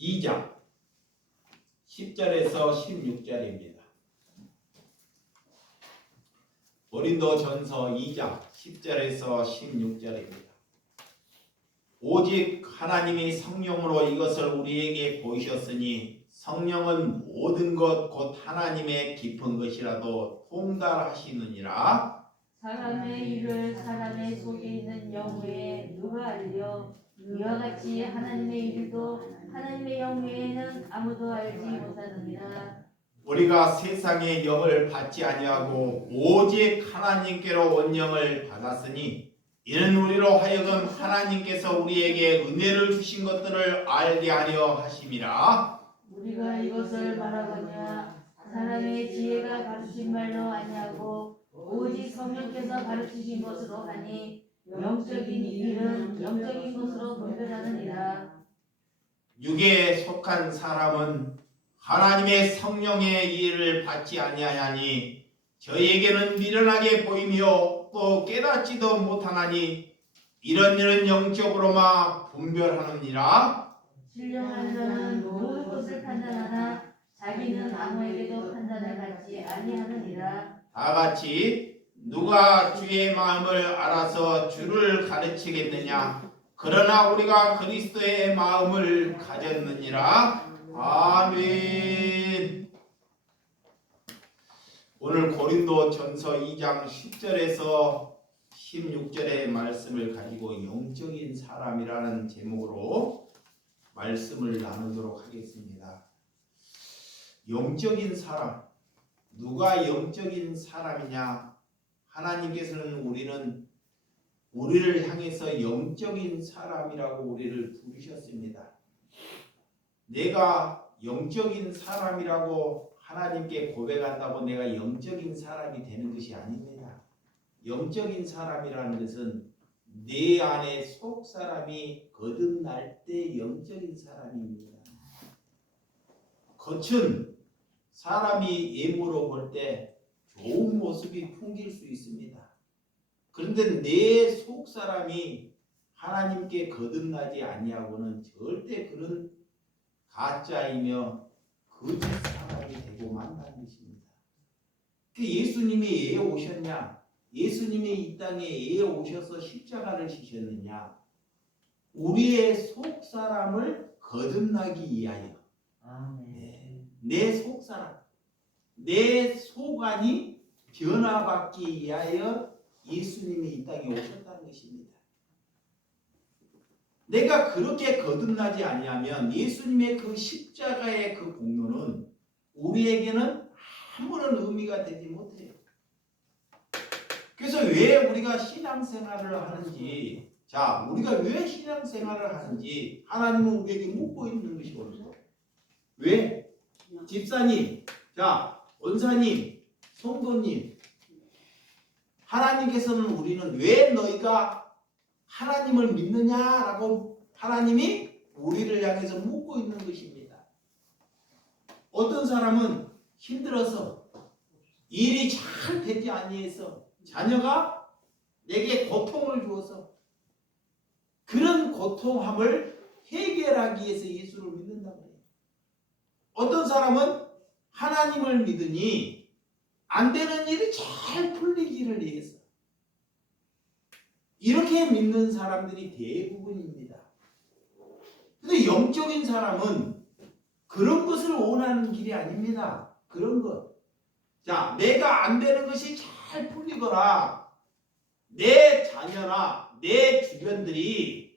2장 10절에서 16절입니다. 고린도전서 2장 10절에서 16절입니다. 오직 하나님이 성령으로 이것을 우리에게 보이셨으니 성령은 모든 것 곧 하나님의 깊은 것이라도 통달하시느니라. 사람의 일을 사람의 속에 있는 영 외에 누가 알려? 이와 같이 하나님의 일도 하나님의 영 외에는 아무도 알지 못하느니라. 우리가 세상의 영을 받지 아니하고 오직 하나님께로 온 영을 받았으니 이는 우리로 하여금 하나님께서 우리에게 은혜를 주신 것들을 알게 하려 하심이라. 우리가 이것을 말하거냐 사람의 지혜가 가르친 말로 아니하고 오직 성령께서 가르치신 것으로 하니 영적인 일은 영적인 것으로 분별하느니라. 육에 속한 사람은 하나님의 성령의 일을 받지 아니하니 저희에게는 미련하게 보이며 또 깨닫지도 못하나니 이런 일은 영적으로만 분별하느니라. 신령한 자는 모든 것을 판단하나 자기는 아무에게도 판단을 받지 아니하느니라. 다같이 누가 주의 마음을 알아서 주를 가르치겠느냐? 그러나 우리가 그리스도의 마음을 가졌느니라. 아멘. 오늘 고린도전서 2장 10절에서 16절의 말씀을 가지고 영적인 사람이라는 제목으로 말씀을 나누도록 하겠습니다. 영적인 사람, 누가 영적인 사람이냐? 하나님께서는 우리를 향해서 영적인 사람이라고 우리를 부르셨습니다. 내가 영적인 사람이라고 하나님께 고백한다고 내가 영적인 사람이 되는 것이 아닙니다. 영적인 사람이라는 것은 내 안에 속 사람이 거듭날 때 영적인 사람입니다. 겉은 사람이 외모로 볼 때 좋은 모습이 풍길 수 있습니다. 그런데 내 속 사람이 하나님께 거듭나지 아니하고는 절대 그런 가짜이며 거짓 사람이 되고 만다는 것입니다. 예수님이 왜 오셨냐? 예수님이 이 땅에 왜 오셔서 십자가를 지셨느냐? 우리의 속 사람을 거듭나기 위하여. 내 속 사람, 내 속안이 변화받기 위하여 예수님이 이 땅에 오셨다는 것입니다. 내가 그렇게 거듭나지 아니하면 예수님의 그 십자가의 그 공로는 우리에게는 아무런 의미가 되지 못해요. 그래서 왜 우리가 신앙생활을 하는지, 우리가 왜 신앙생활을 하는지 하나님은 우리에게 묻고 있는 것이거든요. 왜? 집사님, 원사님, 성도님, 하나님께서는 우리는 왜 너희가 하나님을 믿느냐라고 하나님이 우리를 향해서 묻고 있는 것입니다. 어떤 사람은 힘들어서 일이 잘 되지 아니해서 자녀가 내게 고통을 주어서 그런 고통함을 해결하기 위해서 예수를 믿는다고 해요. 어떤 사람은 하나님을 믿으니 안 되는 일이 잘 풀리기를 위해서 이렇게 믿는 사람들이 대부분입니다. 근데 영적인 사람은 그런 것을 원하는 길이 아닙니다. 그런 것. 내가 안 되는 것이 잘 풀리거나 내 자녀나 내 주변들이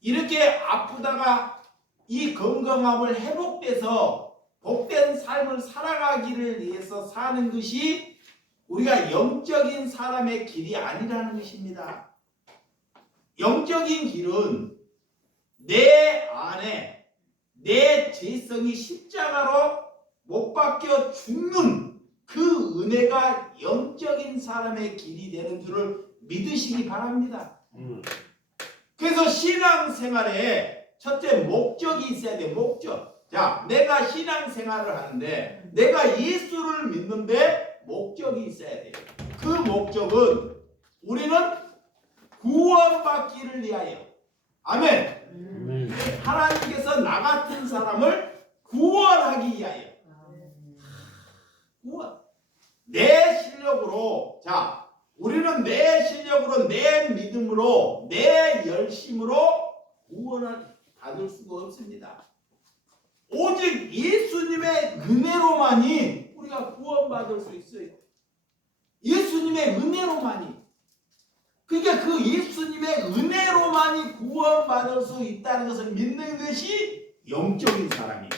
이렇게 아프다가 이 건강함을 회복돼서 복된 삶을 살아가기를 위해서 사는 것이 우리가 영적인 사람의 길이 아니라는 것입니다. 영적인 길은 내 안에 내 죄성이 십자가로 못 박혀 죽는 그 은혜가 영적인 사람의 길이 되는 줄을 믿으시기 바랍니다. 그래서 신앙생활에 첫째 목적이 있어야 돼. 목적. 내가 신앙생활을 하는데 내가 예수를 믿는데 목적이 있어야 돼요. 그 목적은 우리는 구원받기를 위하여. 아멘. 하나님께서 나 같은 사람을 구원하기 위하여. 구원. 내 실력으로, 자, 우리는 내 실력으로, 내 믿음으로, 내 열심으로 구원을 받을 수가 없습니다. 오직 예수님의 은혜로만이 우리가 구원받을 수 있어요. 예수님의 은혜로만이. 그러니까 그 예수님의 은혜로만이 구원받을 수 있다는 것을 믿는 것이 영적인 사람이에요.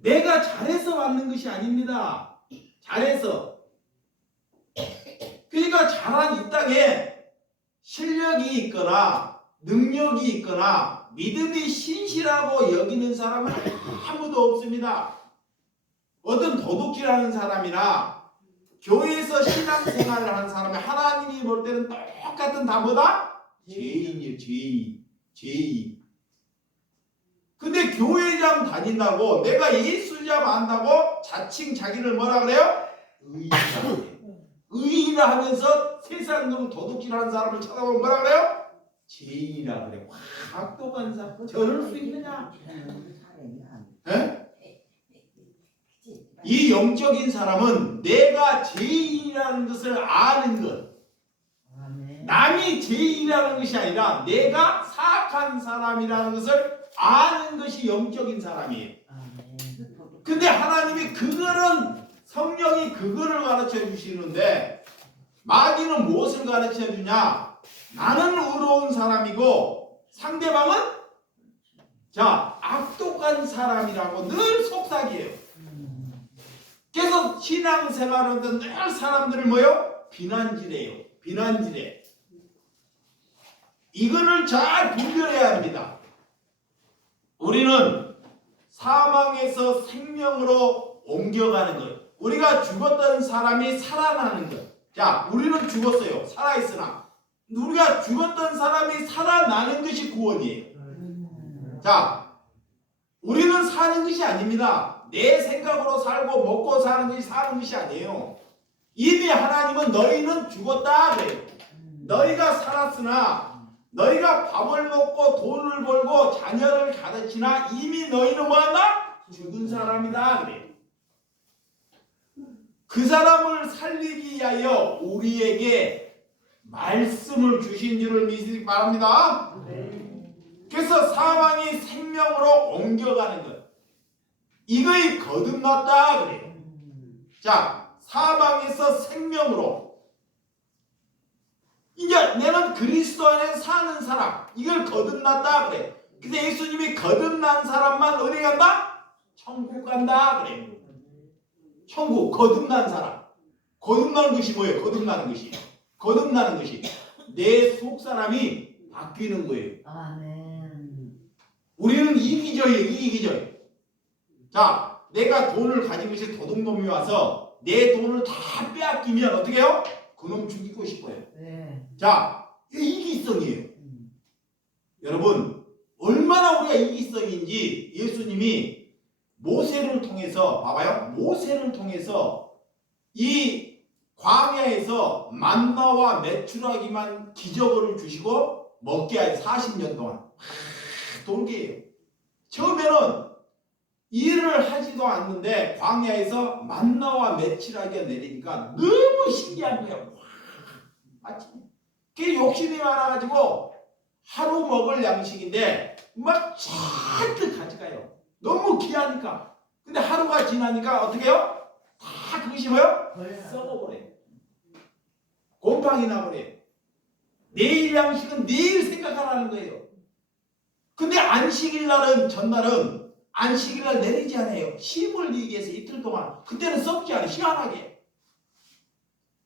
내가 잘해서 받는 것이 아닙니다. 잘해서. 그러니까 잘한 이 땅에 실력이 있거나 능력이 있거나 믿음이 신실하고 여기는 사람은 아무도 없습니다. 어떤 도둑질하는 사람이나 교회에서 신앙생활을 하는 사람이 하나님이 볼 때는 똑같은 다 뭐다? 죄인이에요. 죄인. 근데 교회장 다닌다고 내가 예수자 안다고 자칭 자기를 뭐라 그래요? 의인이라 하면서 세상으로 도둑질하는 사람을 쳐다보면 뭐라 그래요? 죄인이라 그래. 악독한 사람. 저럴 수 있느냐? 에? 이 영적인 사람은 내가 죄인이라는 것을 아는 것. 남이 죄인이라는 것이 아니라 내가 사악한 사람이라는 것을 아는 것이 영적인 사람이에요. 근데 하나님이 그거는 성령이 그거를 가르쳐 주시는데 마귀는 무엇을 가르쳐 주냐? 나는 의로운 사람이고 상대방은 자 악독한 사람이라고 늘 속삭이에요. 그래서 신앙생활하는 늘 사람들을 뭐요? 비난질해요. 비난질해. 이거를 잘 분별해야 합니다. 우리는 사망에서 생명으로 옮겨가는 것. 우리가 죽었던 사람이 살아나는 것. 자, 우리는 죽었어요. 살아있으나. 우리가 죽었던 사람이 살아나는 것이 구원이에요. 자, 우리는 사는 것이 아닙니다. 내 생각으로 살고 먹고 사는 것이 사는 것이 아니에요. 이미 하나님은 너희는 죽었다 그래요. 너희가 살았으나 너희가 밥을 먹고 돈을 벌고 자녀를 가르치나 이미 너희는 뭐한다? 죽은 사람이다 그래요. 그 사람을 살리기 위하여 우리에게 말씀을 주신 줄을 믿으시기 바랍니다. 그래서 사망이 생명으로 옮겨가는 것. 이거에 거듭났다 그래요. 자, 사망에서 생명으로. 이제 내는 그리스도 안에 사는 사람. 이걸 거듭났다 그래. 근데 예수님이 거듭난 사람만 어디 간다? 천국 간다 그래. 천국, 거듭난 사람. 거듭나는 것이 뭐예요? 거듭나는 것이. 거듭나는 것이. 내 속사람이 바뀌는 거예요. 아멘. 우리는 이기적이에요. 이기적. 자, 내가 돈을 가진 것이 도둑놈이 와서 내 돈을 다 빼앗기면 어떻게 해요? 그놈 죽이고 싶어요. 네. 자, 이기성이에요. 여러분, 얼마나 우리가 이기성인지 예수님이 모세를 통해서 봐봐요. 모세를 통해서 이 광야에서 만나와 메추라기만 기적을 주시고 먹게 하여 40년 동안 돌게요. 처음에는 일을 하지도 않는데 광야에서 만나와 메추라기가 내리니까 너무 신기한 거예요. 마치 그게 욕심이 많아가지고 하루 먹을 양식인데 막 잔뜩 가져가요. 너무 귀하니까. 근데 하루가 지나니까 어떻게 해요? 다 그것이 뭐예요? 썩어버려요. 곰팡이 나버려요. 내일 양식은 내일 생각하라는 거예요. 근데 안식일 날은 전날은 안식일 날 내리지 않아요. 힘을 내기 위해서 이틀 동안. 그때는 썩지 않아요. 희한하게.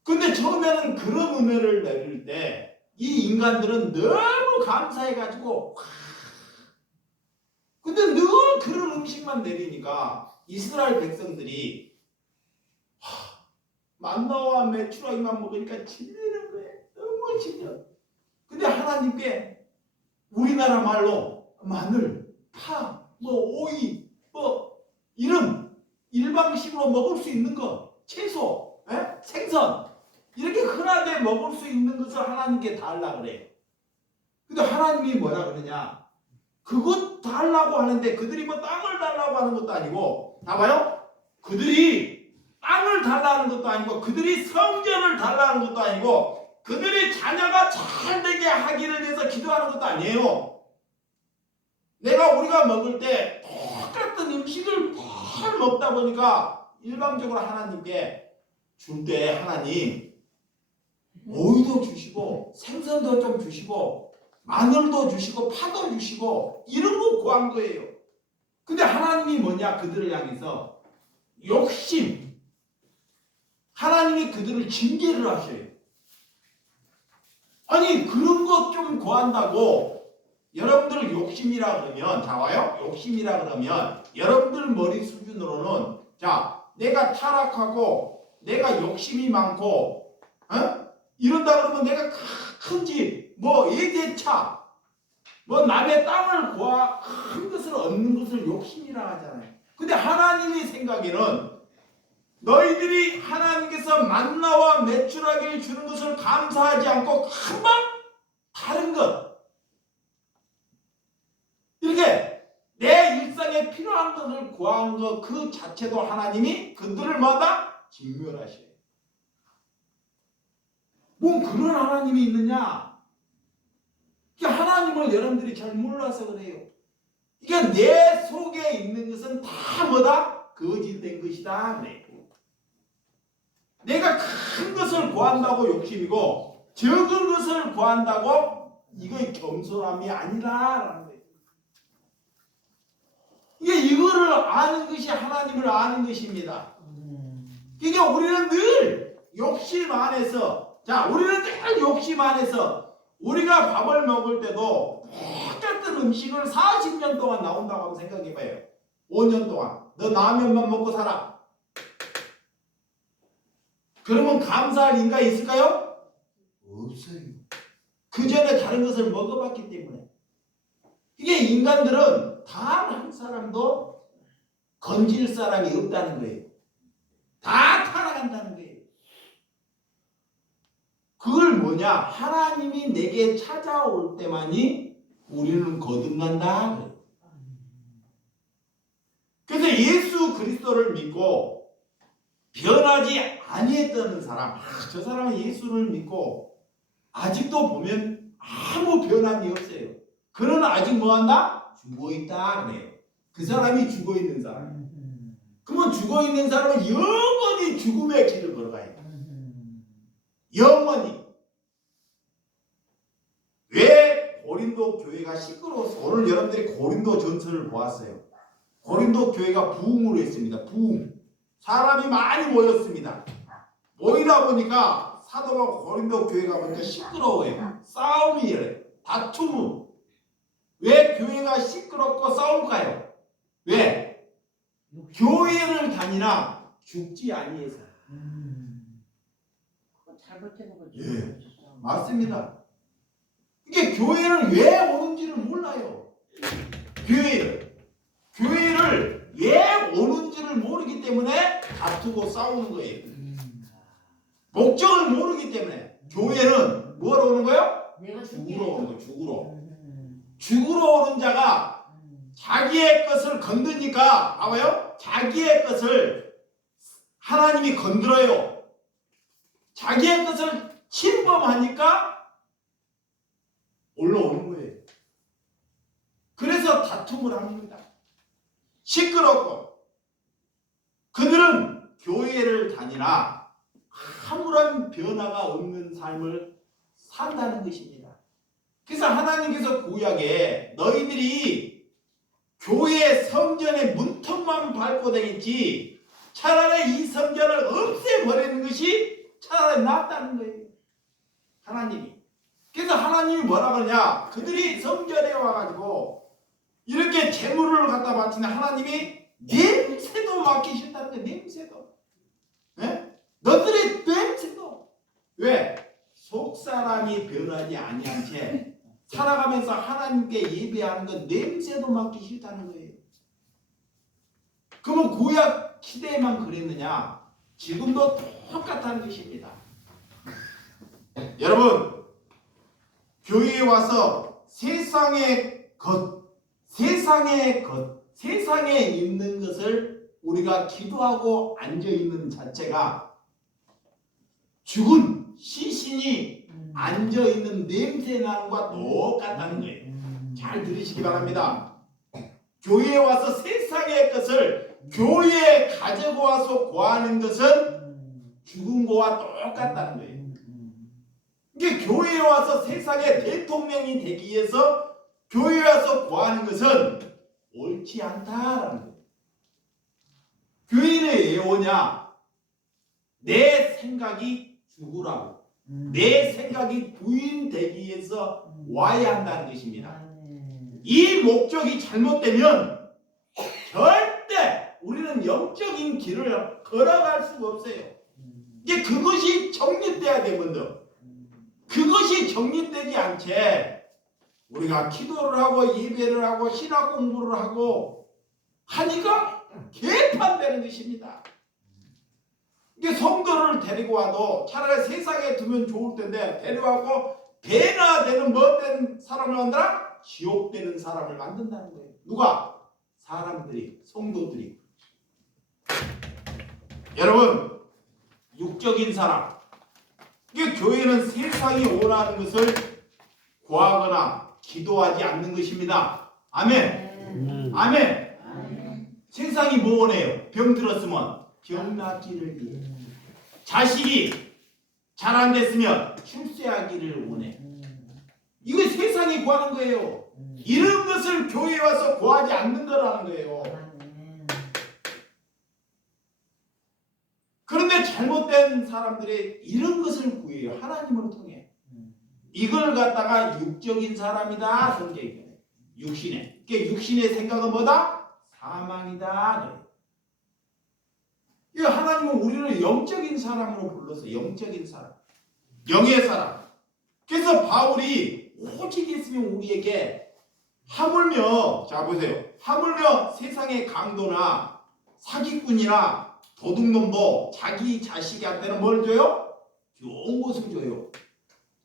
근데 처음에는 그런 은혜를 내릴 때 이 인간들은 너무 감사해가지고 근데 늘 그런 음식만 내리니까 이스라엘 백성들이 만나와 메추라기만 먹으니까 질리는 거예요. 너무 질려. 근데 하나님께 우리나라 말로 마늘, 파, 오이, 이런 일방식으로 먹을 수 있는 거, 채소, 생선 이렇게 흔하게 먹을 수 있는 것을 하나님께 달라 그래요. 근데 하나님이 뭐라 그러냐? 그것 달라고 하는데 그들이 뭐 땅을 달라고 하는 것도 아니고 봐봐요. 그들이 땅을 달라는 것도 아니고 그들이 성전을 달라는 것도 아니고 그들의 자녀가 잘 되게 하기를 위해서 기도하는 것도 아니에요. 우리가 먹을 때 똑같은 음식을 잘 먹다 보니까 일방적으로 하나님께 줄 때 하나님 오이도 주시고 생선도 좀 주시고 마늘도 주시고 파도 주시고 이런 거 구한 거예요. 근데 하나님이 뭐냐? 그들을 향해서 욕심. 하나님이 그들을 징계를 하셔요. 아니 그런 것 좀 구한다고 여러분들 욕심이라 그러면 자와요? 욕심이라 그러면 여러분들 머리 수준으로는 자 내가 타락하고 내가 욕심이 많고 이런다 그러면 내가 큰 집, 뭐 예대차, 뭐 남의 땅을 구하 큰 것을 얻는 것을 욕심이라 하잖아요. 근데 하나님의 생각에는 너희들이 하나님께서 만나와 메추라기를 주는 것을 감사하지 않고 금방 다른 것 이렇게 내 일상에 필요한 것을 구하는 것 그 자체도 하나님이 그들을 뭐다? 진멸하셔요. 뭐 그런 하나님이 있느냐? 이게 하나님을 여러분들이 잘 몰라서 그래요. 이게 내 속에 있는 것은 다 뭐다? 거짓된 것이다 그래요. 내가 큰 것을 구한다고 욕심이고 적은 것을 구한다고 이거의 겸손함이 아니라라는 거예요. 이거를 아는 것이 하나님을 아는 것입니다. 그러니까 우리는 늘 욕심 안에서 우리는 늘 욕심 안에서 우리가 밥을 먹을 때도 똑같은 음식을 40년 동안 나온다고 한번 생각해봐요. 5년 동안 너 라면만 먹고 살아. 그러면 감사할 인가 있을까요? 없어요. 그 전에 다른 것을 먹어봤기 때문에. 이게 인간들은 단 한 사람도 건질 사람이 없다는 거예요. 다 타락한다는 거예요. 그걸 뭐냐? 하나님이 내게 찾아올 때만이 우리는 거듭난다. 그래서 예수 그리스도를 믿고 변하지 아니했던 사람, 저 사람은 예수를 믿고 아직도 보면 아무 변함이 없어요. 그는 아직 뭐한다? 죽어있다 그래요. 그 사람이 죽어있는 사람. 그러면 죽어있는 사람은 영원히 죽음의 길을 걸어가야 돼. 영원히. 왜 고린도 교회가 시끄러워서 오늘 여러분들이 고린도 전설을 보았어요. 고린도 교회가 부흥으로 했습니다. 부흥. 사람이 많이 모였습니다. 모이다 보니까 사도가 고린도 교회가 보니까 시끄러워요. 싸움이 이래요. 다툼은. 왜 교회가 시끄럽고 싸울까요? 왜? 교회를 다니나 죽지 아니해서. 잘못된 거죠. 예, 맞습니다. 이게 교회를 왜 오는지를 몰라요. 교회를 왜 오는지를 모르기 때문에 다투고 싸우는 거예요. 목적을 모르기 때문에. 교회는 뭐로 오는 거예요? 죽으러 오는 거예요. 죽으러 오는 자가 자기의 것을 건드니까 봐봐요. 자기의 것을 하나님이 건드려요. 자기의 것을 침범하니까 올라오는 거예요. 그래서 다툼을 합니다. 시끄럽고. 그들은 교회를 다니나 아무런 변화가 없는 삶을 산다는 것입니다. 그래서 하나님께서 구약에 너희들이 교회 성전의 문턱만 밟고 다니지 차라리 이 성전을 없애버리는 것이 차라리 낫다는 거예요. 하나님이. 그래서 하나님이 뭐라 그러냐? 그들이 성전에 와가지고 이렇게 재물을 갖다 바치는 하나님이 냄새도 맡기신다는 거예요. 냄새도. 네? 너들의 냄새도. 왜? 속사람이 변하지 아니한 채 살아가면서 하나님께 예배하는 건 냄새도 맡기 싫다는 거예요. 그러면 구약 시대에만 그랬느냐? 지금도 똑같다는 것입니다. 여러분, 교회에 와서 세상의 것, 세상의 것, 세상에 있는 것을 우리가 기도하고 앉아 있는 자체가 죽은 시신이 앉아 있는 냄새 나는 것과 똑같다는 거예요. 잘 들으시기 바랍니다. 교회에 와서 세상의 것을 교회에 가지고 와서 구하는 것은 죽은 거와 똑같다는 거예요. 이게 교회에 와서 세상의 대통령이 되기 위해서 교회에 와서 구하는 것은 옳지 않다라는 거예요. 교회는 왜 오냐? 내 생각이 죽으라고, 내 생각이 부인되기 위해서 와야 한다는 것입니다. 이 목적이 잘못되면 절대 우리는 영적인 길을 걸어갈 수가 없어요. 이게 그것이 정립돼야 되거든. 그것이 정립되지 않게 우리가 기도를 하고 예배를 하고 신학 공부를 하고 하니까 개판되는 것입니다. 이게 성도를 데리고 와도 차라리 세상에 두면 좋을 텐데 데려와고 배나 되는 못된 사람을 만들어 지옥되는 사람을 만든다는 거예요. 누가? 사람들이, 성도들이. 여러분, 육적인 사람, 이게 교회는 세상이 원하는 것을 구하거나 기도하지 않는 것입니다. 아멘. 아멘. 세상이 뭐 원해요? 병 들었으면 병 낫기를 위해, 자식이 잘 안 됐으면 출세하기를 원해. 이거 세상이 구하는 거예요. 이런 것을 교회에 와서 구하지 않는 거라는 거예요. 그런데 잘못된 사람들이 이런 것을 구해요. 하나님을 통해. 이걸 갖다가 육적인 사람이다. 성경에. 육신의. 그러니까 육신의 생각은 뭐다? 사망이다. 그래요. 하나님은 우리를 영적인 사람으로 불렀어요. 영적인 사람. 영의 사람. 그래서 바울이 오직 있으면 우리에게 하물며, 자 보세요. 하물며 세상의 강도나 사기꾼이나 도둑놈도 자기 자식한테는 뭘 줘요? 좋은 것을 줘요.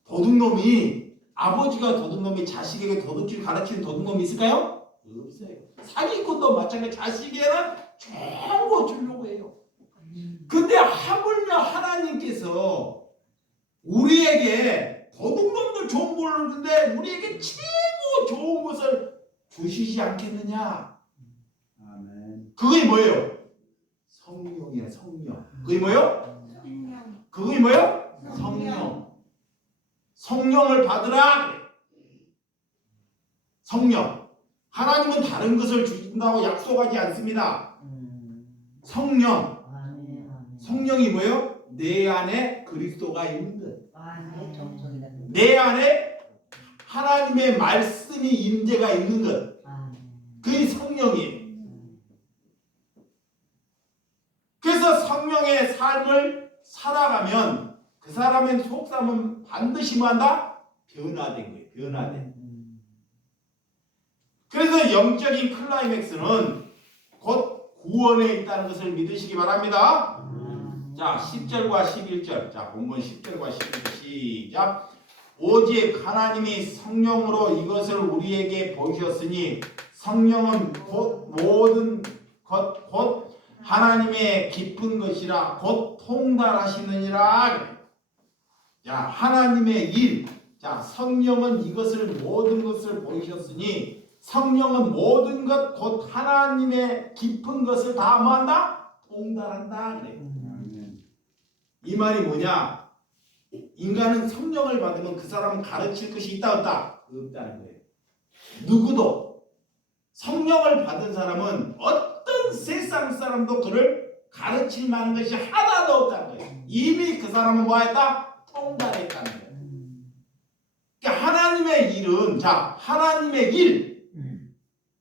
도둑놈이, 아버지가 도둑놈이 자식에게 도둑질 가르치는 도둑놈이 있을까요? 없어요. 사기꾼도 마찬가지, 자식에게는 좋은 거 주려고 해요. 근데 하물며 하나님께서 우리에게 도둑놈도 좋은 걸 주는데 우리에게 최고 좋은 것을 주시지 않겠느냐? 아멘. 그게 뭐예요? 성령이야, 성령. 그게 뭐예요? 성령. 그게 뭐예요? 성령. 성령을 받으라. 성령. 하나님은 다른 것을 주신다고 약속하지 않습니다. 성령. 성령이 뭐예요? 내 안에 그리스도가 있는 것. 내 안에 하나님의 말씀이 임재가 있는 것. 그게 성령이에요. 그래서 성령의 삶을 살아가면 그 사람의 속삼은 반드시 뭐한다? 변화된 거예요. 변화된. 그래서 영적인 클라이맥스는 곧 구원에 있다는 것을 믿으시기 바랍니다. 자, 10절과 11절. 자, 본문 10절과 11절 시작. 오직 하나님이 성령으로 이것을 우리에게 보이셨으니 성령은 곧 모든 것 곧 하나님의 깊은 것이라 곧 통달하시느니라. 자, 하나님의 일. 자, 성령은 이것을 모든 것을 보이셨으니 성령은 모든 것 곧 하나님의 깊은 것을 다 뭐한다? 통달한다. 그래. 이 말이 뭐냐? 인간은 성령을 받으면 그 사람은 가르칠 것이 있다 없다? 없다는 거예요. 누구도 성령을 받은 사람은 어떤 세상 사람도 그를 가르칠 만한 것이 하나도 없다는 거예요. 이미 그 사람은 뭐했다? 통달했다는 거예요. 그러니까 하나님의 일은, 자, 하나님의 일,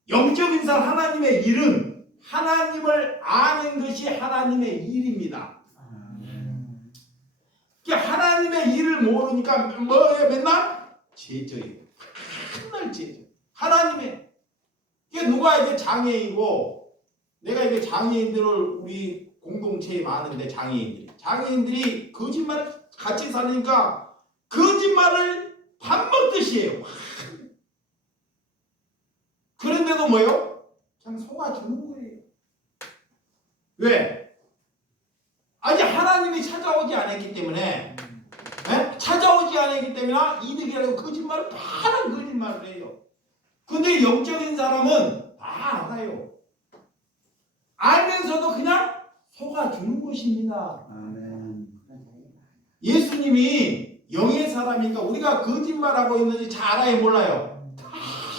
영적인 사람 하나님의 일은 하나님을 아는 것이 하나님의 일입니다. 그러니까 하나님의 일을 모르니까 뭐예요? 맨날 제저예요. 맨날 제저. 하나님의. 그러니까 누가 이제 장애인이고, 내가 이제 장애인들을 우리 공동체에 많은데 장애인들이 거짓말을 같이 사니까 거짓말을 밥 먹듯이 해요. 그런데 그런데도 뭐예요? 그냥 속아주는 거예요. 왜? 아직 하나님이 찾아오지 않았기 때문에, 찾아오지 않았기 때문에 이득이라고 거짓말을 많은 거짓말을 해요. 근데 영적인 사람은 다 알아요. 알면서도 그냥 속아주는 것입니다. 아멘. 예수님이 영의 사람이니까 우리가 거짓말하고 있는지 잘 알아요, 몰라요? 다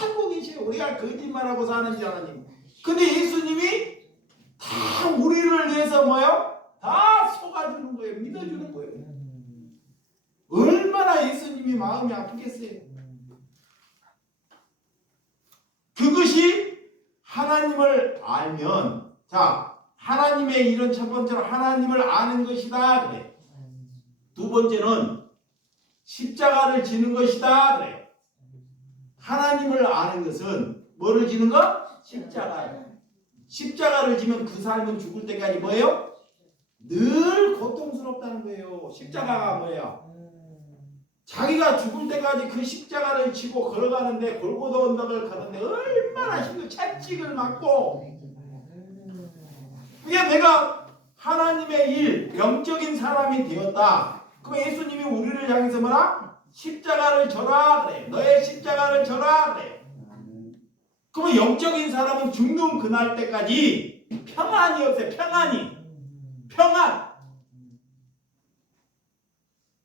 알고 계세요. 우리가 거짓말하고 사는지 하나님. 근데 예수님이 다 우리를 위해서 뭐요? 다 속아주는 거예요. 믿어주는 거예요. 얼마나 예수님이 마음이 아프겠어요. 그것이 하나님을 알면, 자, 하나님의 이런 첫 번째로 하나님을 아는 것이다 그래. 두 번째는 십자가를 지는 것이다 그래. 하나님을 아는 것은 뭐를 지는 거? 십자가를 지면 그 삶은 죽을 때까지 뭐예요? 늘 고통스럽다는 거예요. 십자가가 뭐예요? 자기가 죽을 때까지 그 십자가를 지고 걸어가는데, 골고다 언덕을 가는데 얼마나 힘들고 채찍을 맞고, 그게 내가 하나님의 일, 영적인 사람이 되었다. 그럼 예수님이 우리를 향해서 뭐라? 십자가를 져라 그래. 너의 십자가를 져라 그래. 그러면 영적인 사람은 죽는 그날 때까지 평안이 없어요. 평안.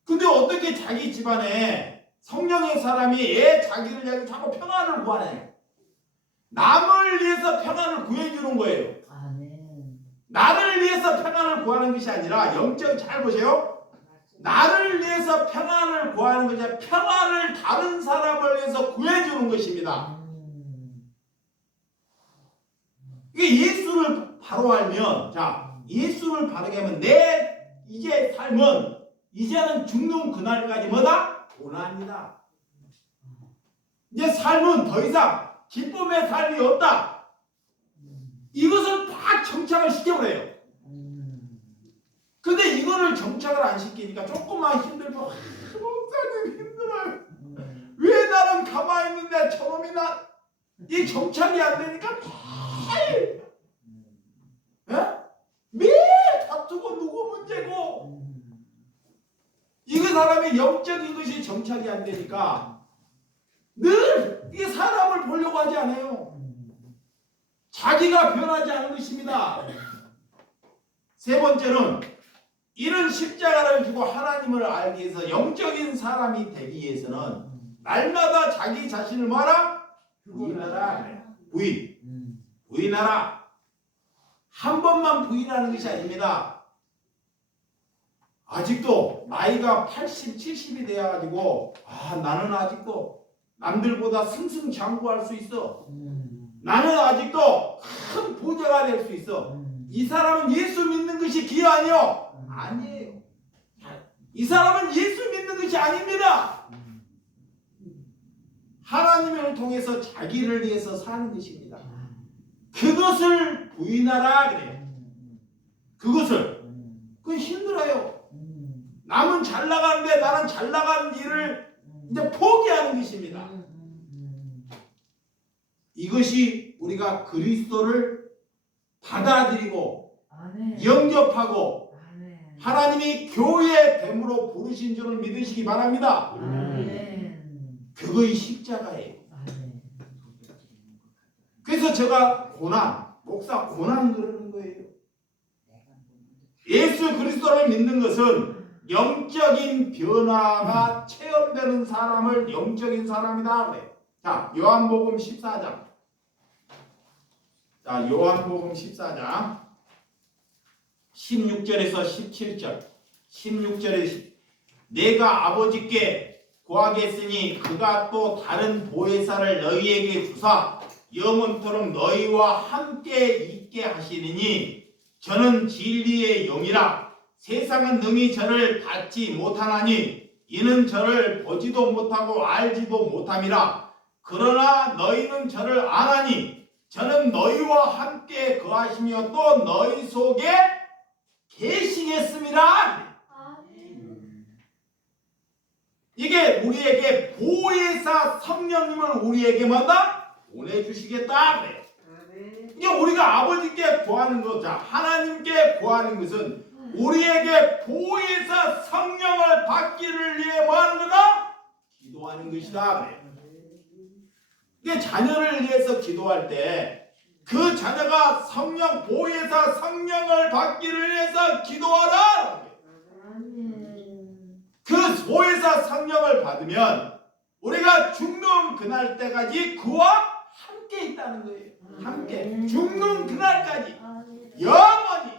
근데 어떻게 자기 집안에 성령의 사람이 자기를 향해 자꾸 평안을 구하네. 남을 위해서 평안을 구해주는 거예요. 나를 위해서 평안을 구하는 것이 아니라, 잘 보세요. 나를 위해서 평안을 구하는 것이 아니라 평안을 다른 사람을 위해서 구해주는 것입니다. 이게 예수를 바로 알면, 자, 예수를 바르게 하면 내 이제 삶은 이제는 죽는 그날까지 뭐다? 고난이다. 이제 삶은 더 이상 기쁨의 삶이 없다. 이것을 다 정착을 시켜버려요. 근데 이거를 정착을 안 시키니까 조금만 힘들고, 목사님 힘들어요. 왜 나는 가만히 있는데 저놈이 이 정착이 안 되니까 매일 다투고 누구 문제고, 이거 사람의 영적인 것이 정착이 안 되니까 늘 이 사람을 보려고 하지 않아요. 자기가 변하지 않은 것입니다. 세 번째는 이런 십자가를 주고 하나님을 알기 위해서, 영적인 사람이 되기 위해서는 날마다 자기 자신을 뭐하라? 부인하라. 부인하라. 한 번만 부인하는 것이 아닙니다. 아직도 나이가 80, 70이 되어가지고, 나는 아직도 남들보다 승승장구할 수 있어. 나는 아직도 큰 부자가 될 수 있어. 이 사람은 예수 믿는 것이 기여 아니에요. 이 사람은 예수 믿는 것이 아닙니다. 하나님을 통해서 자기를 위해서 사는 것입니다. 그것을 부인하라 그래요. 그건 힘들어요. 남은 잘 나가는데 나는 잘 나가는 일을 이제 포기하는 것입니다. 이것이 우리가 그리스도를 받아들이고 영접하고 하나님이 교회의 뱀으로 부르신 줄을 믿으시기 바랍니다. 그거의 십자가예요. 그래서 제가 목사 고난 그러는 거예요. 예수 그리스도를 믿는 것은 영적인 변화가 체험되는 사람을 영적인 사람이다 그래. 자, 요한복음 14장. 자, 요한복음 14장 16절에서 17절. 16절에 내가 아버지께 구하겠으니 그가 또 다른 보혜사를 너희에게 주사 영원토록 너희와 함께 있게 하시리니 저는 진리의 영이라. 세상은 능히 저를 받지 못하나니 이는 저를 보지도 못하고 알지도 못함이라. 그러나 너희는 저를 아나니 저는 너희와 함께 거하시며 또 너희 속에 계시겠습니다. 이게 우리에게 보혜사 성령님을 우리에게 뭐다? 보내주시겠다 그래. 이게 우리가 아버지께 구하는 것, 자 하나님께 구하는 것은 우리에게 보혜사 성령을 받기를 위해 뭐하는 거다? 기도하는 것이다 그래. 이게 자녀를 위해서 기도할 때 그 자녀가 성령 보혜사 성령을 받기를 위해서 기도하라. 그 보혜사 성령을 받으면 우리가 죽는 그날 때까지 그와 함께 있다는 거예요. 함께 죽는 그날까지 영원히.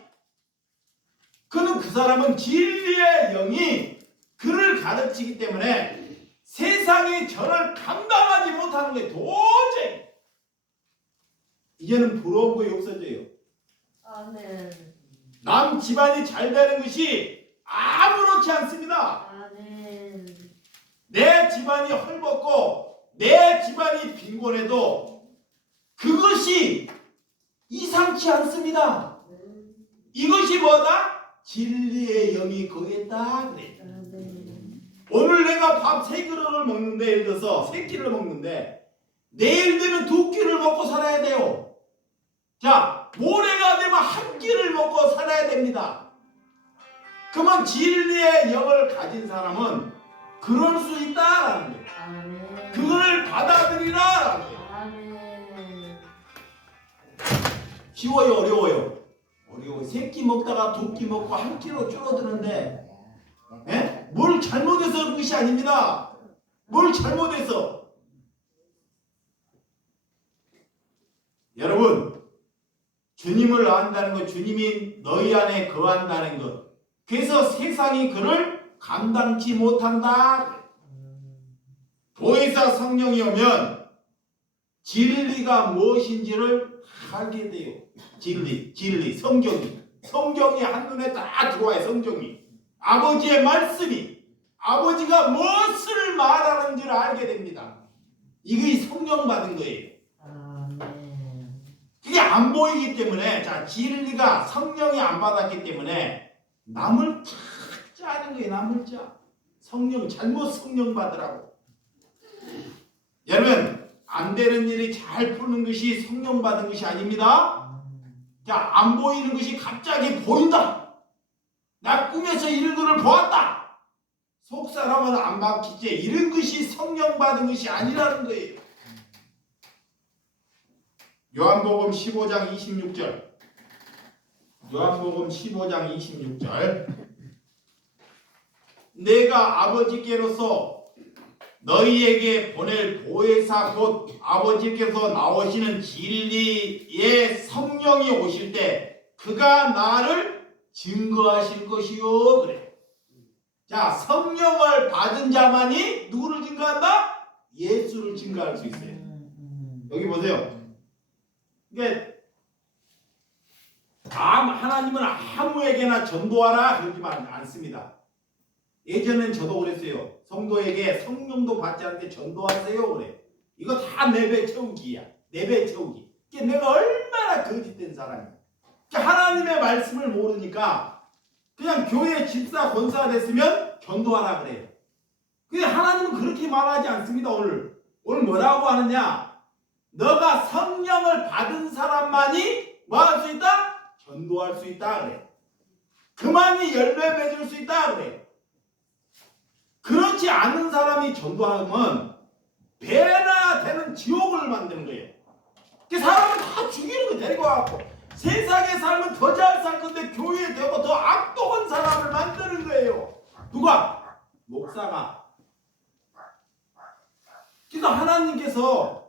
그는 그 사람은 진리의 영이 그를 가르치기 때문에 세상이 저를 감당하지 못하는 게 도저히 이제는 부러운 것이 없어져요. 아멘. 남 집안이 잘 되는 것이 아무렇지 않습니다. 아멘. 내 집안이 헐벗고 내 집안이 빈곤해도 그것이 이상치 않습니다. 이것이 뭐다? 진리의 영이 거했다 그래. 오늘 내가 밥 3그릇을 먹는데, 예를 들어서 3끼를 먹는데 내일 되면 2끼를 먹고 살아야 돼요. 자, 모레가 되면 1끼를 먹고 살아야 됩니다. 그러면 진리의 영을 가진 사람은 그럴 수 있다라는 거예요. 아멘. 그걸 받아들이라라는 거예요. 아멘. 쉬워요, 어려워요? 어려워요. 3끼 먹다가 2끼 먹고 1끼로 줄어드는데, 예? 뭘 잘못해서 그런 것이 아닙니다. 뭘 잘못해서. 여러분, 주님을 안다는 것, 주님이 너희 안에 거한다는 것, 그래서 세상이 그를 감당치 못한다. 보혜사 성령이 오면 진리가 무엇인지를 알게 돼요. 진리, 성경이 한눈에 다 들어와요. 성경이, 아버지의 말씀이, 아버지가 무엇을 말하는지를 알게 됩니다. 이게 성령 받은 거예요. 그게 안 보이기 때문에, 자, 진리가 성령이 안 받았기 때문에 남을 짜는 거예요. 남을 짜. 잘못 성령 받으라고. 여러분, 안 되는 일이 잘 푸는 것이 성령 받은 것이 아닙니다. 자, 안 보이는 것이 갑자기 보인다. 나 꿈에서 이런 것을 보았다. 속 사람은 안 바뀌지. 이런 것이 성령 받은 것이 아니라는 거예요. 요한복음 15장 26절. 요한복음 15장 26절. 내가 아버지께로서 너희에게 보낼 보혜사 곧 아버지께서 나오시는 진리의 성령이 오실 때 그가 나를 증거하실 것이요. 그래. 자, 성령을 받은 자만이 누구를 증거한다? 예수를 증거할 수 있어요. 여기 보세요. 이게 하나님은 아무에게나 전도하라 그러지만 않습니다. 예전엔 저도 그랬어요. 성도에게 성령도 받지 않는데 전도하세요 그래. 이거 다 내배 채우기야. 내배 채우기. 이게 내가 얼마나 거짓된 사람이야. 하나님의 말씀을 모르니까 그냥 교회 집사 권사 됐으면 전도하라 그래요. 근데 하나님은 그렇게 말하지 않습니다. 오늘 뭐라고 하느냐? 너가 성령을 받은 사람만이 뭐 할 수 있다? 전도할 수 있다 그래. 그만이 열매 맺을 수 있다 그래. 그렇지 않은 사람이 전도하면 배나 되는 지옥을 만드는 거예요. 그 사람은 다 죽이는 거 데리고 와갖고 세상에 살면 더 잘 살 건데 교회에 되고 더 악독한 사람을 만드는 거예요. 누가? 목사가. 그래서 하나님께서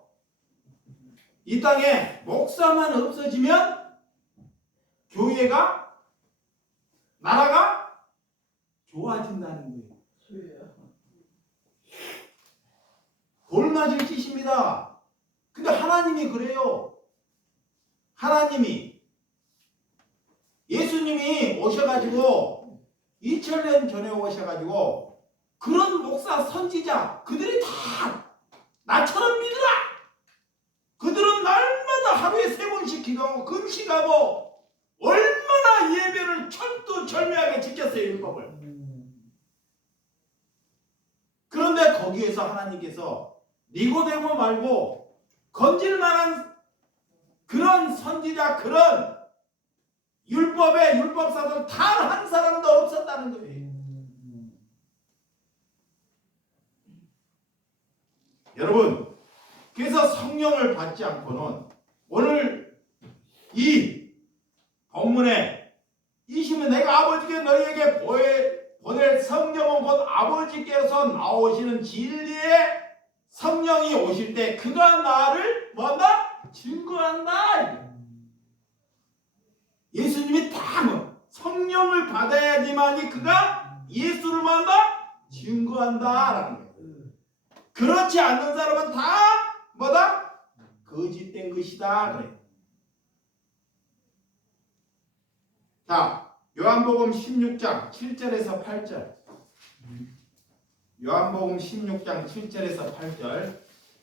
이 땅에 목사만 없어지면 교회가, 나라가 좋아진다는 거예요. 골맞을 짓입니다. 근데 하나님이 그래요. 하나님이, 예수님이 오셔가지고 2000년 전에 오셔가지고 그런 목사 선지자 그들이 다 나처럼 믿으라. 그들은 날마다 하루에 3번씩 기도하고 금식하고 얼마나 예배를 철두철미하게 지켰어요. 율법을. 그런데 거기에서 하나님께서 니고데모 말고 건질 만한 그런 선지자, 그런 율법의 율법사들 단 한 사람도 없었다는 거예요. 여러분, 그래서 성령을 받지 않고는 오늘 이 본문에 이시면 내가 아버지께 너희에게 보낼 성령은 곧 아버지께서 나오시는 진리의 성령이 오실 때 그가 나를 뭐한다? 증거한다. 예수님이 다 성령을 받아야지만이 그가 예수를 뭐한다? 증거한다라는 거예요. 그렇지 않는 사람은 다 뭐다? 거짓된 것이다 그래요. 자, 요한복음 16장 7절에서 8절. 요한복음 16장 7절에서 8절.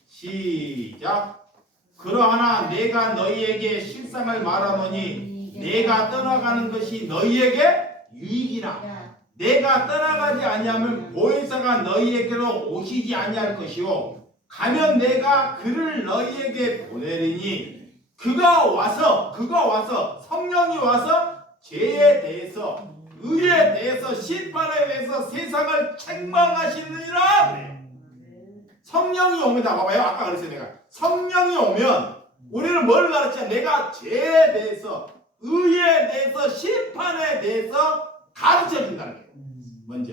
시작. 그러하나 내가 너희에게 실상을 말하노니 내가 떠나가는 것이 너희에게 유익이라. 내가 떠나가지 아니하면 보혜사가 너희에게로 오시지 아니할 것이요 가면 내가 그를 너희에게 보내리니 그가 와서 성령이 와서 죄에 대해서 의에 대해서 심판에 대해서 세상을 책망하시느니라. 성령이 옵니다. 봐봐요. 아까 그랬어요. 내가 성령이 오면 우리는 뭘 가르쳐? 내가 죄에 대해서 의에 대해서 심판에 대해서 가르쳐 준다는 거예요. 먼저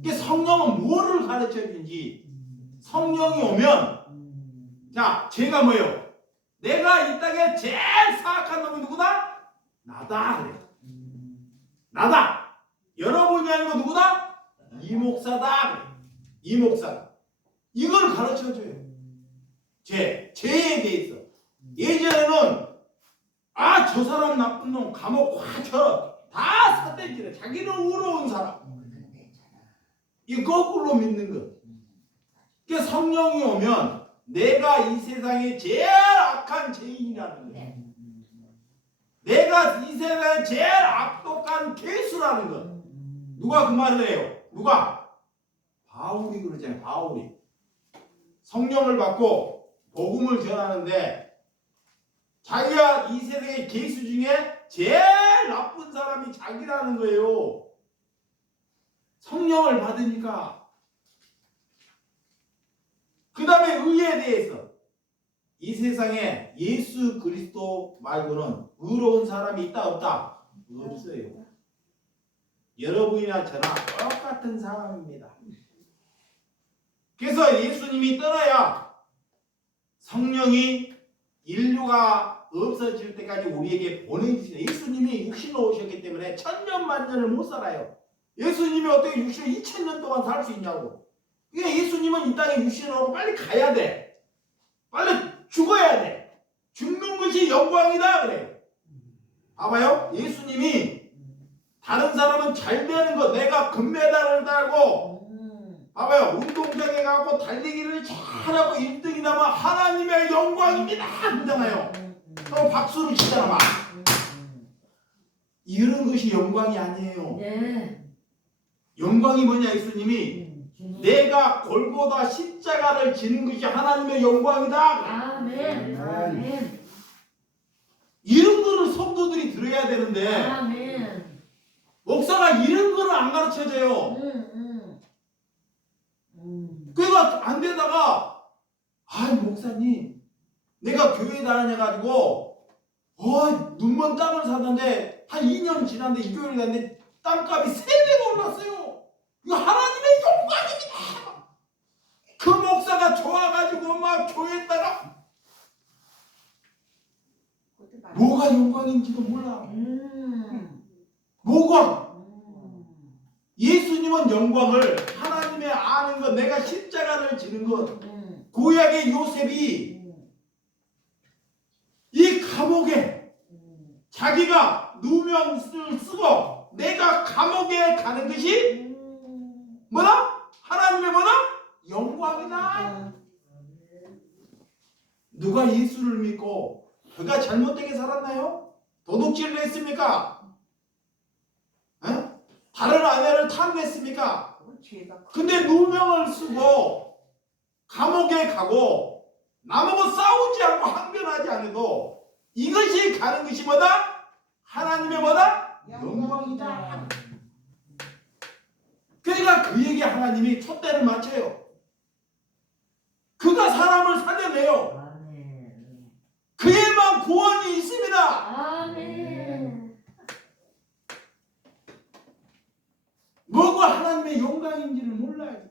이게 성령은 무엇을 가르쳐 주는지. 성령이 오면 자, 죄가 뭐예요? 내가 이 땅에 제일 사악한 놈이 누구다? 나다 그래. 나다. 여러분이 아니고 누구다? 이 목사다 그래. 이 목사다. 이걸 가르쳐 줘요. 죄에 대해서. 예전에는 저 사람 나쁜 놈 감옥 확 쳐. 다 사대질해. 자기는 의로운 사람. 이 거꾸로 믿는 거. 그러니까 성령이 오면 내가 이 세상에 제일 악한 죄인이라는 거예요. 내가 이 세상에 제일 악독한 괴수라는 거. 누가 그 말을 해요? 누가? 바울이 그러잖아요. 바울이. 성령을 받고 복음을 전하는데 자기가 이 세상의 괴수 중에 제일 나쁜 사람이 자기라는 거예요. 성령을 받으니까. 그 다음에 의에 대해서 이 세상에 예수 그리스도 말고는 의로운 사람이 있다 없다? 없어요. 여러분이나 저나 똑같은 상황입니다. 그래서 예수님이 떠나야 성령이 인류가 없어질 때까지 우리에게 보내주시는, 예수님이 육신으로 오셨기 때문에 천년 만년을 못 살아요. 예수님이 어떻게 육신으로 2000년 동안 살 수 있냐고. 그러니까 예수님은 이 땅에 육신으로 오고 빨리 가야 돼. 빨리 죽어야 돼. 죽는 것이 영광이다 그래. 봐봐요. 예수님이 다른 사람은 잘 되는 거, 내가 금메달을 달고 봐봐요. 운동장에 가고 달리기를 잘하고 1등이 나면 하나님의 영광입니다 하잖아요. 그럼 박수를 치잖아 막. 이런 것이 영광이 아니에요. 네. 영광이 뭐냐? 예수님이 내가 골고다 십자가를 지는 것이 하나님의 영광이다. 아멘. 아멘. 이런 거를 성도들이 들어야 되는데 아멘. 목사가 이런 거를 안 가르쳐줘요. 그래가 안 되다가 목사님 내가 교회 다녀가지고 눈먼 땅을 샀는데 한 2년 지났는데 이 교회를 갔는데 땅값이 3배가 올랐어요. 이거 하나님의 영광입니다. 그 목사가 좋아가지고 막 교회에다가 뭐가 영광인지도 몰라. 뭐가? 예수님은 영광을 하나님의 아는 것, 내가 십자가를 지는 것, 구약의 요셉이 이 감옥에 자기가 누명을 쓰고 내가 감옥에 가는 것이 뭐다? 하나님의 뭐다? 영광이다. 누가 예수를 믿고 그가 잘못되게 살았나요? 도둑질을 했습니까? 다른 아내를 탐냈습니까? 근데 누명을 쓰고 감옥에 가고 남하고 싸우지 않고 항변하지 않아도 이것이 가는 것이 뭐다? 하나님의 뭐다? 영광이다. 그러니까 그에게 하나님이 촛대를 맞춰요. 그가 사람을 살려내요. 그에만 구원이 있습니다. 아멘. 뭐가 하나님의 영광인지를 몰라야지.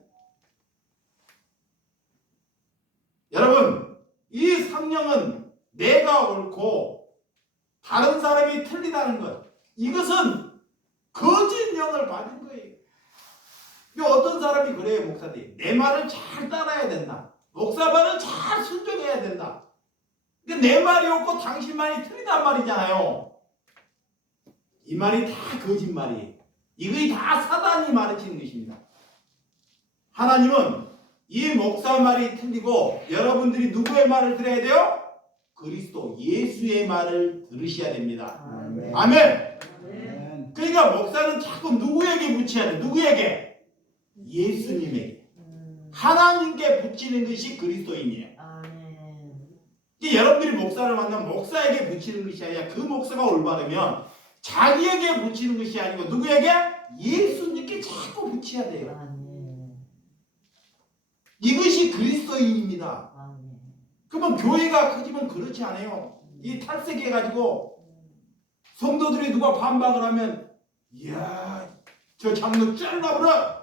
여러분, 이 성령은 내가 옳고 다른 사람이 틀리다는 것, 이것은 거짓 영을 받은 거예요. 어떤 사람이 그래요, 목사님. 내 말을 잘 따라야 된다. 목사 말을 잘 순종해야 된다. 내 말이 옳고 당신 말이 틀리단 말이잖아요. 이 말이 다 거짓말이에요. 이것이 다 사단이 가르치는 것입니다. 하나님은 이 목사 말이 틀리고 여러분들이 누구의 말을 들어야 돼요? 그리스도 예수의 말을 들으셔야 됩니다. 아멘. 아멘. 그러니까 목사는 자꾸 누구에게 붙여야 돼? 누구에게? 예수님에게. 하나님께 붙이는 것이 그리스도인이에요. 이제 여러분들이 목사를 만나면 목사에게 붙이는 것이 아니라 그 목사가 올바르면 자기에게 붙이는 것이 아니고 누구에게? 예수님께 자꾸 붙여야 돼요. 이것이 그리스도인입니다. 그러면 교회가 커지면 그렇지 않아요. 이 탈색해가지고 성도들이 누가 반박을 하면 이야 저 장로 잘라버려,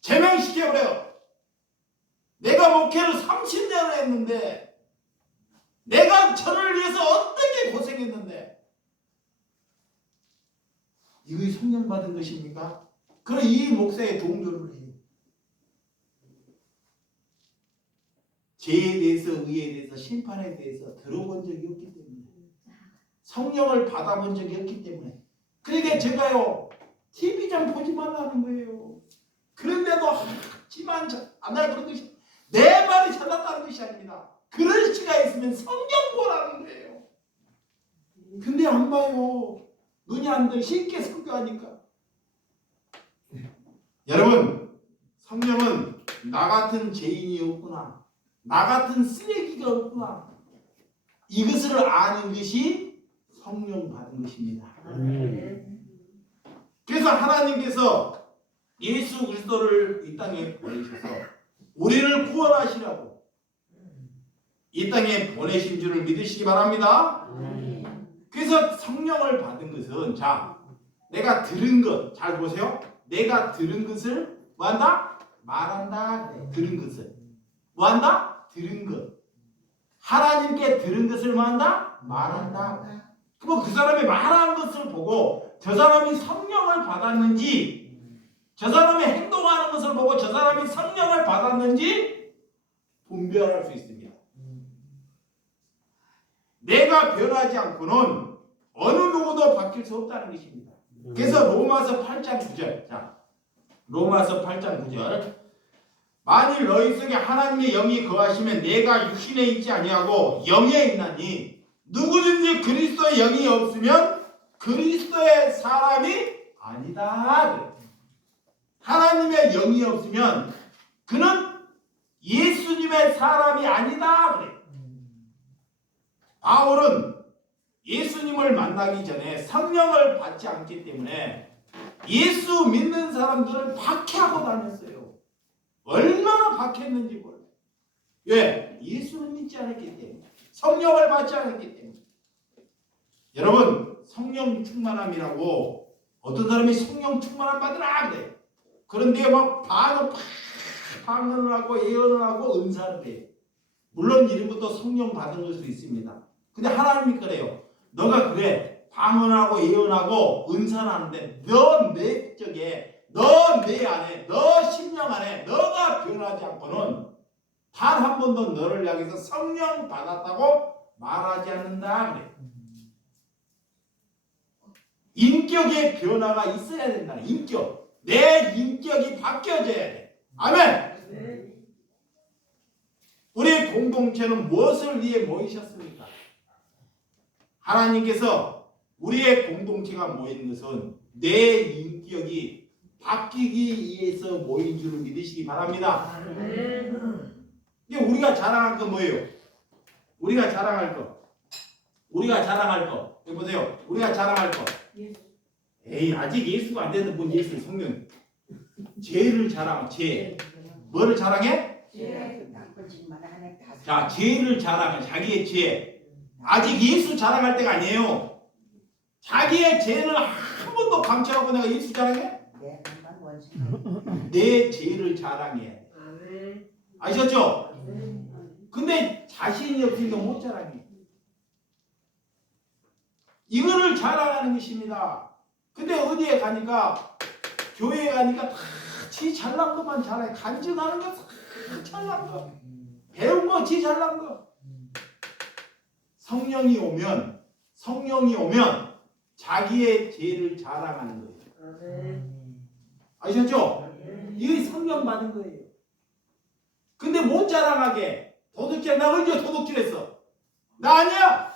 제명시켜버려. 내가 목회를 30년을 했는데 내가 저를 위해서 어떻게 고생했는데 이것이 성령 받은 것입니까? 그럼 이 목사에 동조를 해요. 죄에 대해서, 의에 대해서, 심판에 대해서 들어본 적이 없기 때문에, 성령을 받아본 적이 없기 때문에. 그러니까 제가요 TV 좀 보지 말라는 거예요. 그런데도 하지만 안 할 그런 것이 내 말이 잘났다는 것이 아닙니다. 그런 시가 있으면 성경 보라는 거예요. 근데 안 봐요. 눈이 안 돼. 쉽게 설교하니까. 여러분, 성령은 나 같은 죄인이 없구나, 나 같은 쓰레기가 없구나, 이것을 아는 것이 성령 받은 것입니다. 그래서 하나님께서 예수 그리스도를 이 땅에 보내셔서 우리를 구원하시라고 이 땅에 보내신 줄을 믿으시기 바랍니다. 그래서 성령을 받은 것은, 자, 내가 들은 것, 잘 보세요. 내가 들은 것을 뭐한다? 말한다. 들은 것을 뭐한다? 들은 것. 하나님께 들은 것을 뭐한다? 말한다. 그럼 그 사람이 말하는 것을 보고 저 사람이 성령을 받았는지, 저 사람이 행동하는 것을 보고 저 사람이 성령을 받았는지 분별할 수 있습니다. 내가 변하지 않고는 어느 누구도 바뀔 수 없다는 것입니다. 그래서 로마서 8장 9절. 자, 로마서 8장 9절. 만일 너희 속에 하나님의 영이 거하시면 내가 육신에 있지 아니하고 영에 있나니 누구든지 그리스도의 영이 없으면 그리스도의 사람이 아니다. 하나님의 영이 없으면 그는 예수님의 사람이 아니다. 그래. 바울은 예수님을 만나기 전에 성령을 받지 않기 때문에 예수 믿는 사람들을 박해하고 다녔어요. 얼마나 박했는지 몰라요. 왜? 예수를 믿지 않았기 때문에, 성령을 받지 않았기 때문에. 여러분, 성령 충만함이라고 어떤 사람이 성령 충만함 받으라 그래. 그런데 막 방언을 하고 예언을 하고 은사를 해요. 물론 이런 것도 성령 받은 걸 수 있습니다. 근데 하나님이 그래요. 너가 그래 방언하고 예언하고 은사를 하는데 너 내 쪽에, 너 내 안에, 너 심령 안에 너가 변하지 않고는 단 한 번도 너를 향해서 성령 받았다고 말하지 않는다 그래. 인격의 변화가 있어야 된다. 인격. 내 인격이 바뀌어져야 돼. 아멘. 우리 공동체는 무엇을 위해 모이셨습니까? 하나님께서 우리의 공동체가 모인 것은 내 인격이 바뀌기 위해서 모인 줄을 믿으시기 바랍니다. 이게 우리가 자랑할 건 뭐예요? 우리가 자랑할 거. 우리가 자랑할 거. 여기 보세요. 우리가 자랑할 거. 에이, 아직 예수가 안 되는 분 예수 성령. 죄를 자랑. 죄. 뭐를 자랑해? 자, 죄를 자랑해. 자기의 죄. 아직 예수 자랑할 때가 아니에요. 자기의 죄를 한 번도 감춰하고 내가 예수 자랑해? 내 죄를 자랑해. 아셨죠? 근데 자신이 없으니까 못 자랑해. 이거를 자랑하는 것입니다. 근데 어디에 가니까 교회에 가니까 다 지 잘난 것만 자랑해. 간증하는 거 다 잘난 거. 배운 거 지 잘난 거. 성령이 오면 자기의 죄를 자랑하는 거예요. 아셨죠? 이게 성령 받은 거예요. 근데 못 자랑하게 도둑질. 나 언제 도둑질했어? 나 아니야.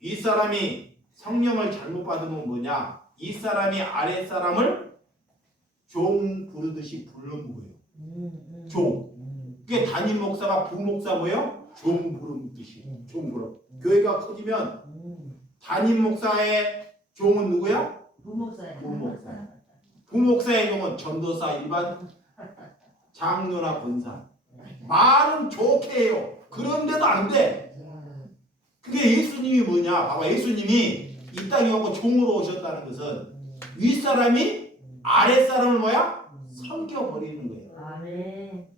이 사람이 성령을 잘못 받으면 뭐냐? 이 사람이 아랫사람을 종 부르듯이 부르는 거예요. 종. 그게 담임 목사가 부목사 뭐예요? 종 부르는 뜻이. 종 부르. 교회가 커지면 담임 목사의 종은 누구야? 부목사예요. 부목사. 부목사의 종은 전도사 일반 장로나 권사. 말은 좋게 해요. 그런데도 안 돼. 그게 예수님이 뭐냐? 봐봐, 예수님이 이 땅에 오고 종으로 오셨다는 것은 윗사람이 아랫사람을 뭐야? 섬겨버리는 거예요. 아멘.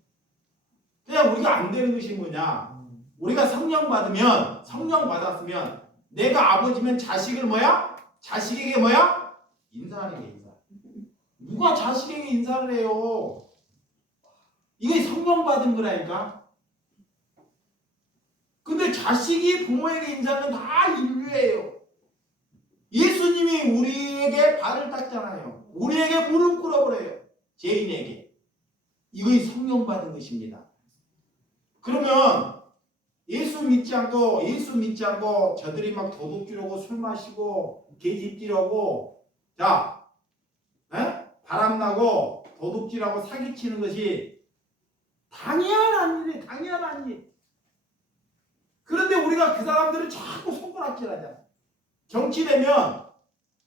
그냥 우리가 안 되는 것이 뭐냐? 우리가 성령 받았으면 내가 아버지면 자식을 뭐야? 자식에게 뭐야? 인사하는 게 인사. 누가 자식에게 인사를 해요? 이게 성령 받은 거라니까. 근데 자식이 부모에게 인사하는 건 다 인류예요. 예수님이 우리에게 발을 닦잖아요. 우리에게 무릎 꿇어버려요. 죄인에게. 이것이 성령 받은 것입니다. 그러면 예수 믿지 않고 저들이 막 도둑질하고 술 마시고 계집질하고 바람나고 도둑질하고 사기치는 것이 당연한 일이에요. 당연한 일. 그런데 우리가 그 사람들을 자꾸 손가락질하잖아. 정치되면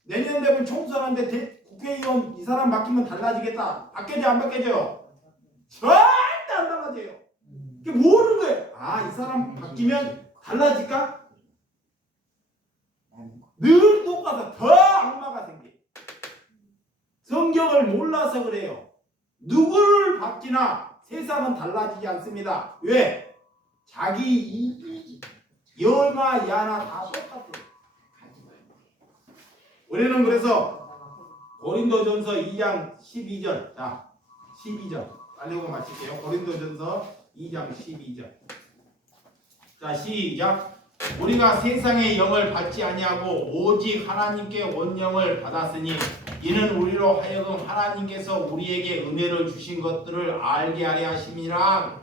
내년 되면 총선하는데 국회의원 이 사람 바뀌면 달라지겠다. 바뀌어져 안 바뀌어져요? 절대 안 달라져요. 그게 모르는 거예요. 아, 이 사람 바뀌면 달라질까? 늘 똑같아. 더 악마가 생겨. 성경을 몰라서 그래요. 누구를 바뀌나 세상은 달라지지 않습니다. 왜? 자기 이기 여나 야나 다 똑같아요. 우리는 그래서 고린도전서 2장 12절. 자, 12절. 빨리 보고 마칠게요. 고린도전서 2장 12절. 자, 시작. 우리가 세상의 영을 받지 아니하고 오직 하나님께 온 영을 받았으니 이는 우리로 하여금 하나님께서 우리에게 은혜를 주신 것들을 알게 하려 하심이라.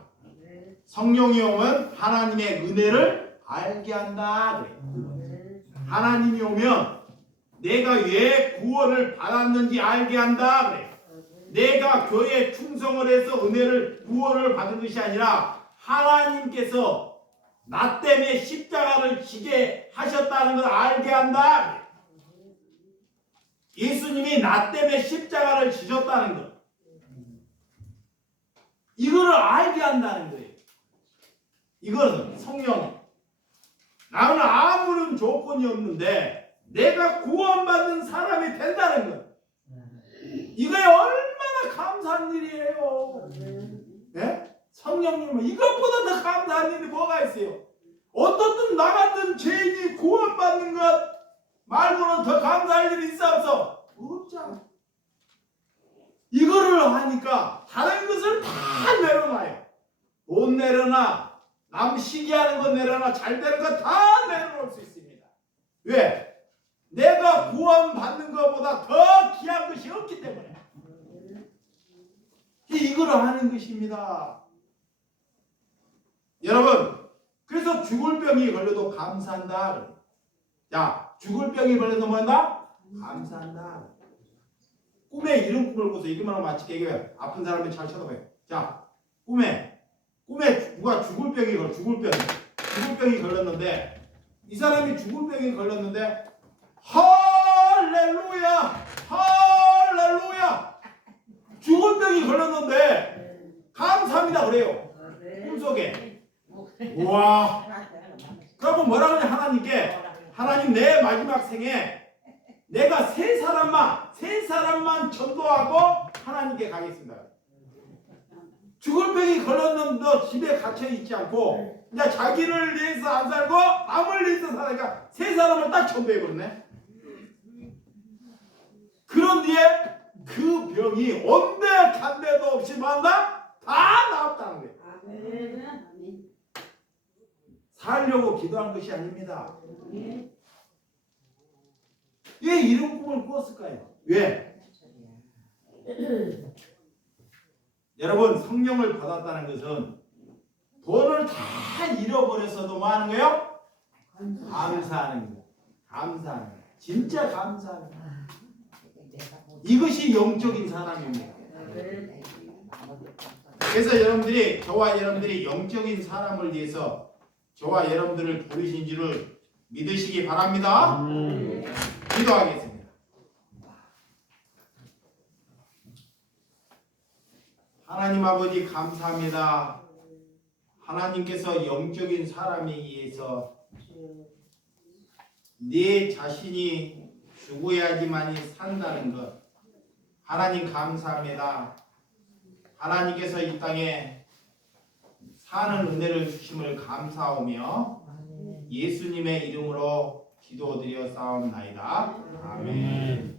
성령이 오면 하나님의 은혜를 알게 한다. 그래. 하나님이 오면 내가 왜 구원을 받았는지 알게 한다. 그래. 내가 교회에 충성을 해서 구원을 받은 것이 아니라 하나님께서 나 때문에 십자가를 지게 하셨다는 걸 알게 한다. 예수님이 나 때문에 십자가를 지셨다는 것. 이거를 알게 한다는 거예요. 이거는 성령이. 나는 아무런 조건이 없는데 내가 구원받는 사람이 된다는 것. 이거에 얼마나 감사한 일이에요. 네? 성령님은 이것보다 더 감사한 일이 뭐가 있어요? 어떻든 나 같은 죄인이 구원받는 것 말고는 더 감사할 일이 있어 없어? 없잖아. 이거를 하니까 다른 것을 다 내려놔요. 돈 내려놔, 남 시기하는 거 내려놔, 잘 되는 거 다 내려놓을 수 있습니다. 왜? 내가 구원받는 것보다 더 귀한 것이 없기 때문에. 이거를 하는 것입니다. 여러분, 그래서 죽을 병이 걸려도 감사한다. 야, 죽을 병이 걸려도 뭐한다? 감사한다. 꿈에 이런 꿈을 꿔서 이것만 하고 마치게 얘기해요. 아픈 사람을 잘 쳐다봐요. 자, 꿈에 누가 죽을 병이 걸렸는데 이 사람이 죽을 병이 걸렸는데 할렐루야 할렐루야 죽을 병이 걸렸는데 감사합니다 그래요. 꿈속에. 와. 그러면 뭐라 그러냐 하나님께 하나님 내 마지막 생에 내가 세 사람만 전도하고 하나님께 가겠습니다. 죽을 병이 걸렸는데 집에 갇혀 있지 않고 그냥 자기를 위해서 안 살고 남을 위해서 살아니까 세 사람을 딱 전도해 버렸네. 그런 뒤에 그 병이 온데 간데도 없이 만다 다 나았다는 거예요. 살려고 기도한 것이 아닙니다. 왜 이런 꿈을 꾸었을까요? 왜? 여러분 성령을 받았다는 것은 돈을 다 잃어버렸어도 뭐 하는 거예요? 감사하는 거예요. 감사하는 거예요. 진짜 감사하는 거예요. 이것이 영적인 사람입니다. 그래서 저와 여러분들이 영적인 사람을 위해서 저와 여러분들을 부르신 줄을 믿으시기 바랍니다. 기도하겠습니다. 하나님 아버지 감사합니다. 하나님께서 영적인 사람에 의해서 네 자신이 죽어야지만이 산다는 것 하나님 감사합니다. 하나님께서 이 땅에 사는 은혜를 주심을 감사하며 예수님의 이름으로 기도드려 싸움나이다. 아멘.